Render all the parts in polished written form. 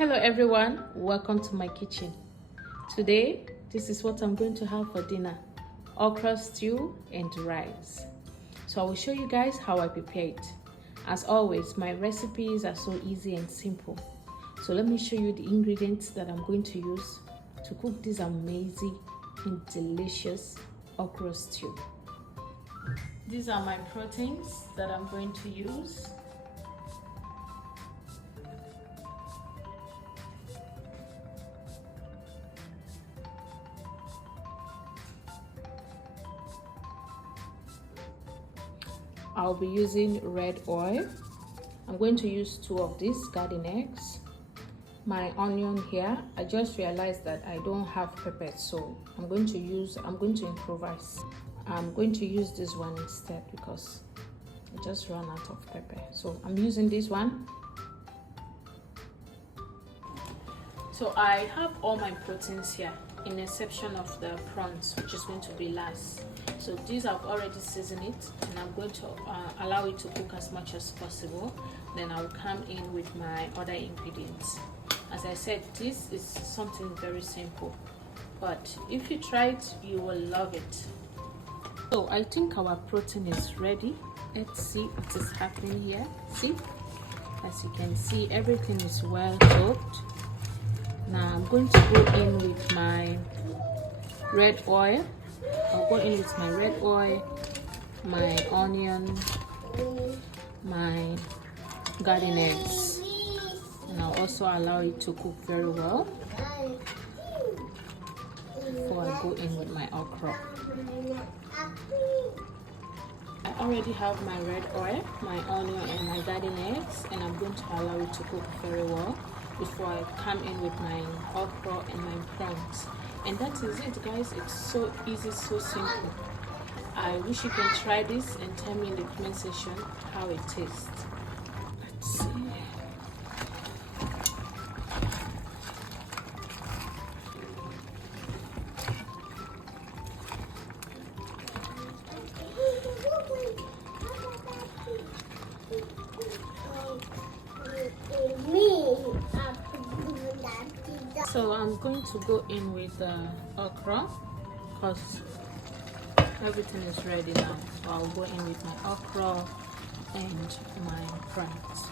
Hello everyone, welcome to my kitchen. Today this is what I'm going to have for dinner: okra stew and rice. So I will show you guys how I prepare it. As always, my recipes are so easy and simple. So let me show you the ingredients that I'm going to use to cook this amazing and delicious okra stew. These are my proteins that I'm going to use. I'll be using red oil. I'm going to use 2 of these garden eggs. My onion here, I just realized that I don't have pepper, so I'm going to improvise. I'm going to use this one instead because I just ran out of pepper. So I'm using this one. So I have all my proteins here, in exception of the prawns, which is going to be last. So these I've already seasoned it, and I'm going to allow it to cook as much as possible. Then I'll come in with my other ingredients. As I said, this is something very simple, but if you try it, you will love it. So I think our protein is ready. Let's see what is happening here. See, as you can see, everything is well cooked. Now I'm going to go in with my red oil. I'll go in with my red oil, my onion, my garden eggs, and I'll also allow it to cook very well before I go in with my okra. I already have my red oil, my onion, and my garden eggs, and I'm going to allow it to cook very well before I come in with my okra and my prawns. And that is it, guys. It's so easy, so simple. I wish you can try this and tell me in the comment section how it tastes. Let's see. So I'm going to go in with the okra because everything is ready now. So I'll go in with my okra and my prawns.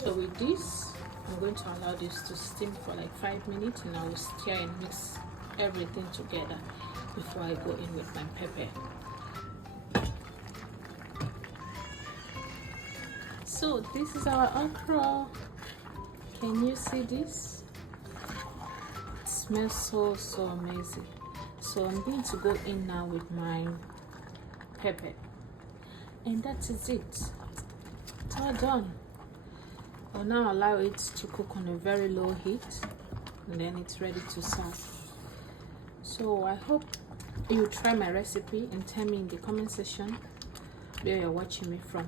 So with this, I'm going to allow this to steam for like 5 minutes, and I will stir and mix everything together before I go in with my pepper. So this is our okra. Can you see this? It smells so amazing. So I'm going to go in now with my pepper, and that is it. It's all done. I'll now allow it to cook on a very low heat, and then it's ready to serve. So I hope you try my recipe and tell me in the comment section where you're watching me from.